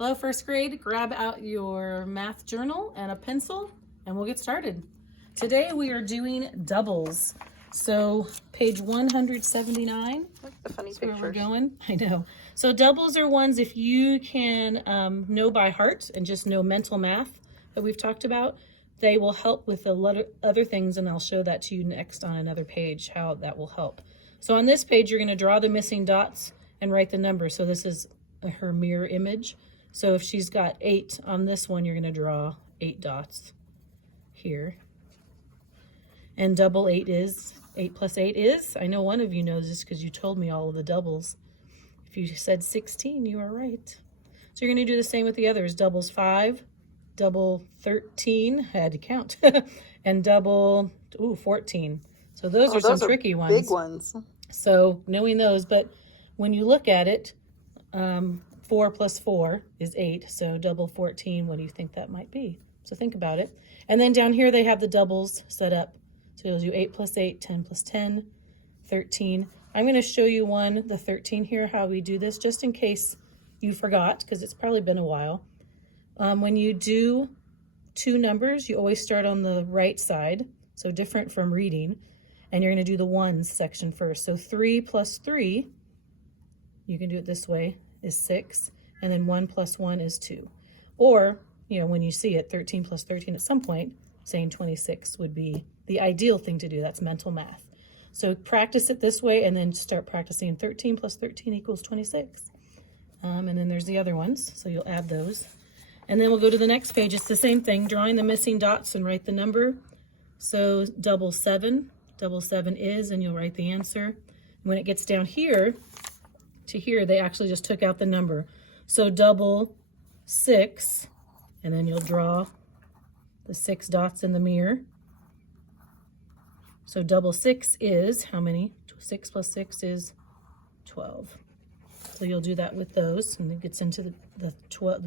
Hello, first grade. Grab out your math journal and a pencil, and we'll get started. Today we are doing doubles. So page 179. Look at the funny That's where pictures. we're going. I know. So doubles are ones if you can know by heart and just know mental math that we've talked about. They will help with a lot of other things, and I'll show that to you next on another page, how that will help. So on this page, you're going to draw the missing dots and write the number. So this is her mirror image. So if she's got 8 on this one, you're going to draw 8 dots here. And double 8 is, 8 plus 8 is, I know one of you knows this because you told me all of the doubles. If you said 16, you are right. So you're going to do the same with the others. Doubles 5, double 13, I had to count, and double 14. So those are some tricky ones. Big ones. So knowing those, but when you look at it, 4 plus 4 is 8. So double 14, what do you think that might be? So think about it. And then down here they have the doubles set up. So you'll do 8 plus 8, 10 plus 10, 13. I'm going to show you the 13 here, how we do this, just in case you forgot, because it's probably been a while. When you do two numbers, you always start on the right side, so different from reading, and you're going to do the ones section first. So 3 plus 3, you can do it this way, is 6, and then 1 plus 1 is 2. Or, you know, when you see it, 13 plus 13 at some point, saying 26 would be the ideal thing to do. That's mental math. So practice it this way and then start practicing 13 plus 13 equals 26. And then there's the other ones, so you'll add those. And then we'll go to the next page. It's the same thing, drawing the missing dots and write the number. So double 7 is, and you'll write the answer. When it gets down here to here, they actually just took out the number. So double 6, and then you'll draw the 6 dots in the mirror. So double 6 is how many? 6 plus 6 is 12. So you'll do that with those, and it gets into the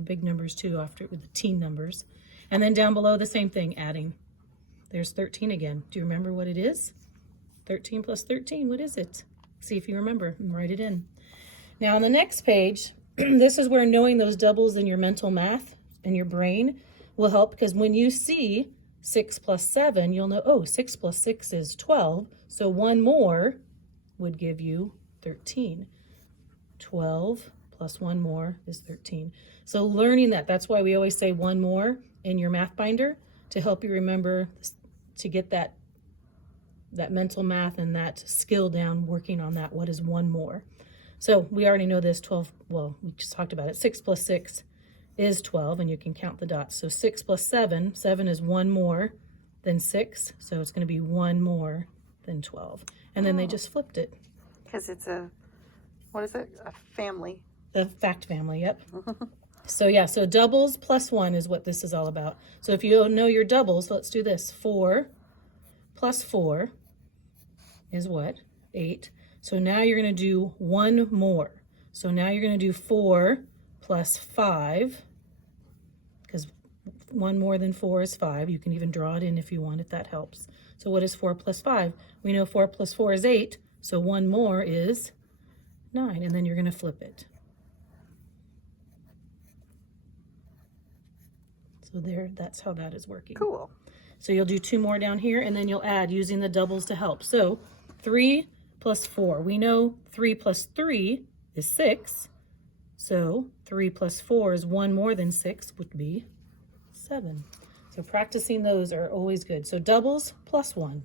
big numbers too after with the teen numbers. And then down below the same thing, adding. There's 13 again. Do you remember what it is? 13 plus 13, what is it? See if you remember and write it in. Now on the next page, this is where knowing those doubles in your mental math in your brain will help, because when you see 6 plus 7, you'll know, oh, 6 plus 6 is 12, so one more would give you 13. 12 plus one more is 13. So learning that's why we always say one more in your math binder, to help you remember to get that mental math and that skill down, working on that. What is one more? So we already know this, 12, well, we just talked about it. 6 plus 6 is 12, and you can count the dots. So 6 plus 7 is one more than 6, so it's going to be one more than 12. And then they just flipped it. Because it's what is it? A family. The fact family, yep. So yeah, so doubles plus 1 is what this is all about. So if you know your doubles, let's do this. 4 plus 4 is what? 8. So now you're going to do one more. So now you're going to do 4 plus 5, because one more than 4 is 5. You can even draw it in if you want, if that helps. So what is 4 plus 5? We know 4 plus 4 is 8, so one more is 9, and then you're going to flip it. So there, that's how that is working. Cool. So you'll do 2 more down here, and then you'll add using the doubles to help. So 3 plus 4. We know 3 plus 3 is 6. So 3 plus 4 is one more than 6, would be 7. So practicing those are always good. So doubles plus 1.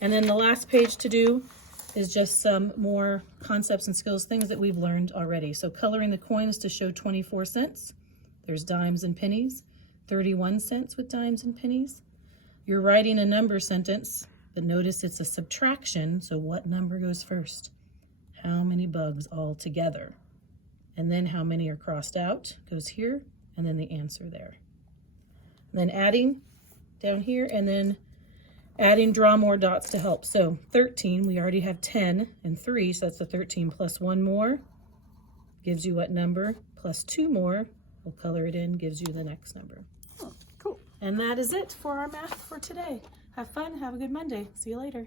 And then the last page to do is just some more concepts and skills, things that we've learned already. So coloring the coins to show 24 cents. There's dimes and pennies. 31 cents with dimes and pennies. You're writing a number sentence, but notice it's a subtraction. So what number goes first? How many bugs all together? And then how many are crossed out goes here, and then the answer there. And then adding down here, and then adding, draw more dots to help. So 13, we already have 10 and 3, so that's the 13 plus one more gives you what number? Plus 2 more, we'll color it in, gives you the next number. Oh, cool. And that is it for our math for today. Have fun, have a good Monday. See you later.